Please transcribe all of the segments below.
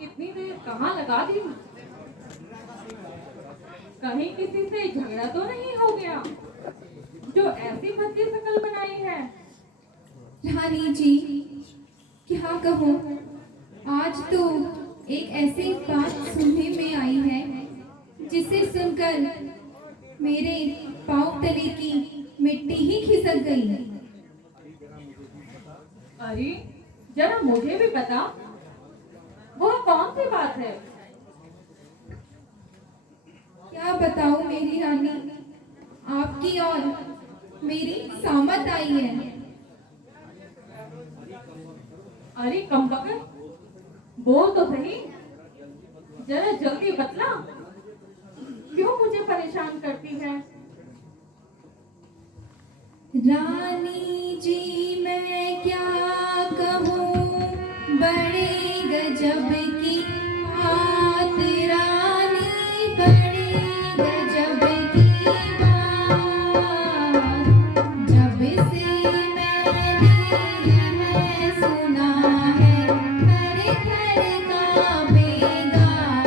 इतनी देर कहाँ लगा दी? कहीं किसी से झगड़ा तो नहीं हो गया जो ऐसी भद्दी शक्ल बनाई है? रानी जी, क्या कहूँ, आज तो एक ऐसी बात सुनने में आई है जिसे सुनकर मेरे पाँव तले की मिट्टी ही खिसक गई। अरे जरा मुझे भी बता, वो कौन सी बात है? क्या बताऊं मेरी रानी, आपकी और मेरी सामत आई है। अरे कमबख्त, बोल तो सही, जरा जल्दी बतला, क्यों मुझे परेशान करती है? रानी जी मैं क्या कहूँ, बड़े गजब की बात, रानी बड़े गजब की बात, जब से मैंने यह सुना है हर घर का बेगार।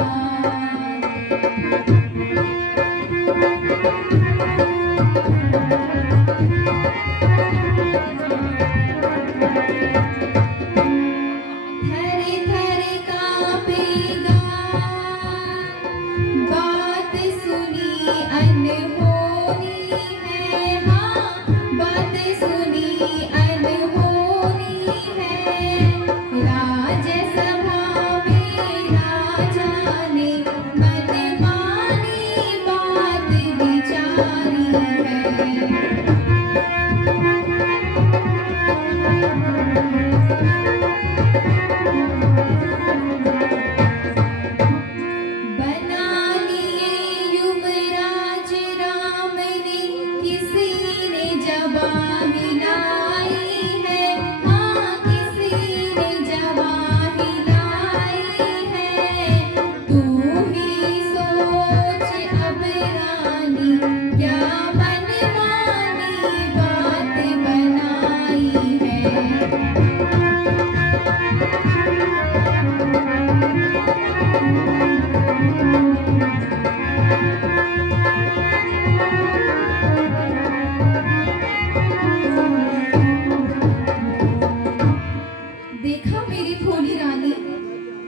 देखा मेरी भोली रानी,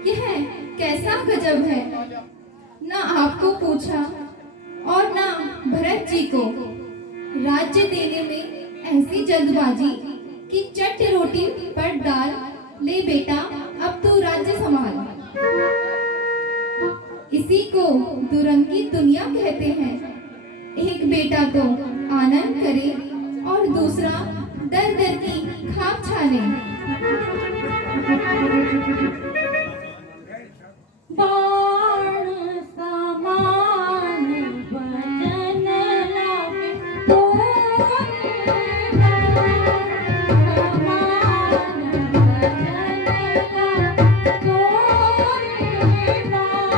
यह कैसा गजब है। ना आपको पूछा और ना भरत जी को, राज्य देने में ऐसी जल्दबाजी कि चट रोटी पर डाल, ले बेटा अब तू राज्य संभाल। इसी को दुरंगी दुनिया कहते हैं। एक बेटा तो आनंद करे और दूसरा दर दर की खाक छाने। बाण समान बजन लागे तोरे बाण समान बजन लागे तोरे बाण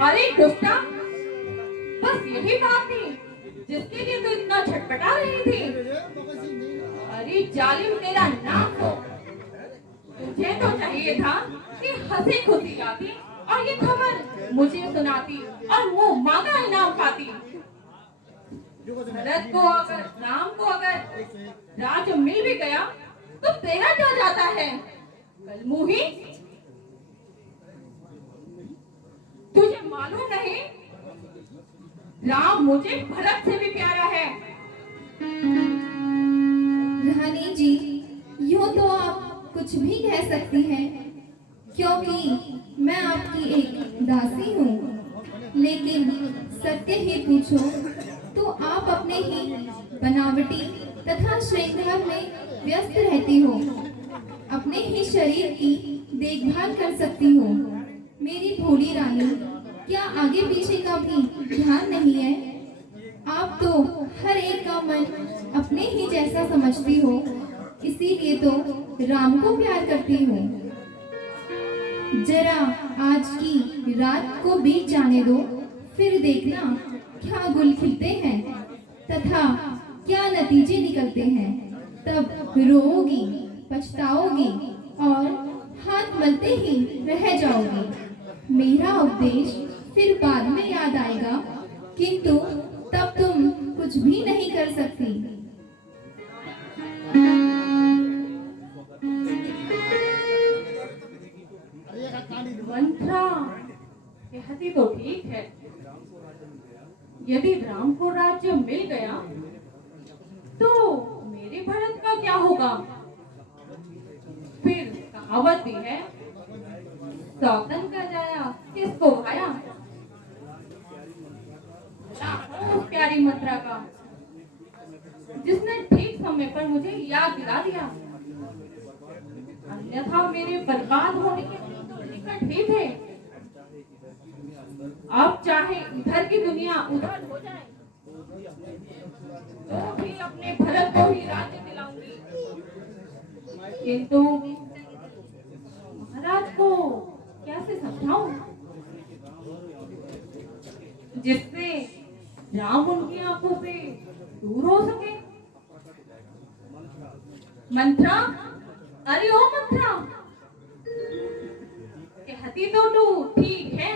अरे दुष्टा, बस यही बात थी जिसके लिए तू इतना छटपटा रही थी। अरे जालिम, तेरा नाम हो। तुझे तो चाहिए था कि हंसी खुशी आती और ये खबर मुझे सुनाती और मुंह मांगा इनाम पाती। भरत को अगर, राम को अगर राज्य मिल भी गया तो तेरा क्या जाता है? कलमुही, तुझे मालूम नहीं, राम मुझे भरत से भी प्यारा है। रानी जी, यूं तो आप कुछ भी कह सकती हैं, क्योंकि मैं आपकी एक दासी हूँ। लेकिन सत्य ही पूछो तो आप अपने ही बनावटी तथा श्रृंगार में व्यस्त रहती हो। अपने ही शरीर की देखभाल कर सकती हो। मेरी भोली रानी, क्या आगे पीछे का भी ध्यान नहीं है? आप तो हर एक का मन अपने ही जैसा समझती हो, इसीलिए तो राम को प्यार करती हो। जरा आज की रात को बीत जाने दो, फिर देखना क्या गुल खिलते हैं तथा क्या नतीजे निकलते हैं। तब रोओगी, पछताओगी और हाथ मलते ही रह जाओगी। मेरा उपदेश फिर बाद में याद आएगा, किंतु तब तुम कुछ भी नहीं कर सकती। मंत्रा कहती तो ठीक है, यदि राम को राज्य मिल गया तो मेरे भरत का क्या होगा? फिर कहावत भी है, सौगन का जाया किसको भाया। उस प्यारी मंत्रा का, जिसने ठीक समय पर मुझे याद दिला दिया, अन्यथा मेरे बर्बाद होने के निकट ही थे। अब चाहे इधर की दुनिया उधर हो जाए तो भी अपने भरत को ही राज्य दिलाऊंगी। किंतु महाराज को कैसे समझाऊं जिससे राम उनकी आंखों से दूर हो सके? मंत्रा, अरे ओ मंत्रा, कहती तो तू ठीक है,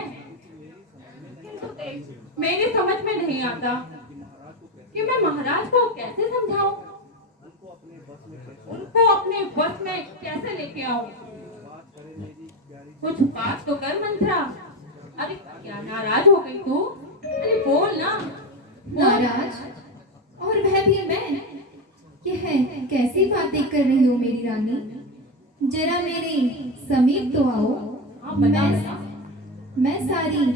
किंतु देख, मेरी समझ में नहीं आता कि मैं महाराज को कैसे समझाऊं, उनको अपने बस में कैसे लेके आऊं। कुछ बात तो कर मंत्रा। अरे क्या नाराज हो गई तू? अरे बोल ना। नाराज? और वह भी मैं? यह कैसी बातें कर रही हो मेरी रानी? जरा मेरे समीप तो आओ। हाँ, बता। मैं सारी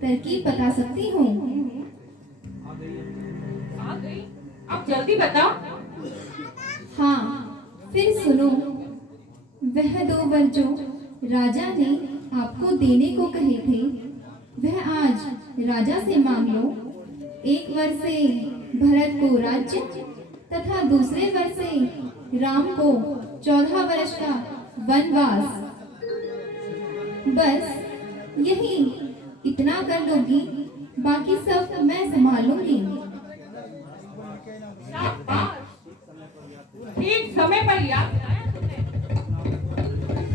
तरकीब बता सकती हूँ। आ गई, अब जल्दी बता। हाँ, फिर सुनो। वह 2 वर जो राजा ने आपको देने को कहे थे, वह आज राजा से मांग लो। 1 वर से भरत को राज्य तथा दूसरे वर से राम को 14 वर्ष का वनवास। बस यही इतना कर दोगी, बाकी सब मैं संभालूंगी। शाबाश, ठीक समय पर याद दिलाया तुमने,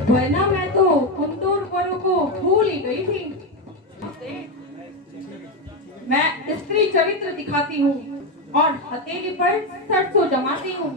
वरना मैं तो उन 2 वरों को भूल ही गई थी। मैं स्त्री चरित्र दिखाती हूँ और हथेली पर सरसों जमाती हूँ।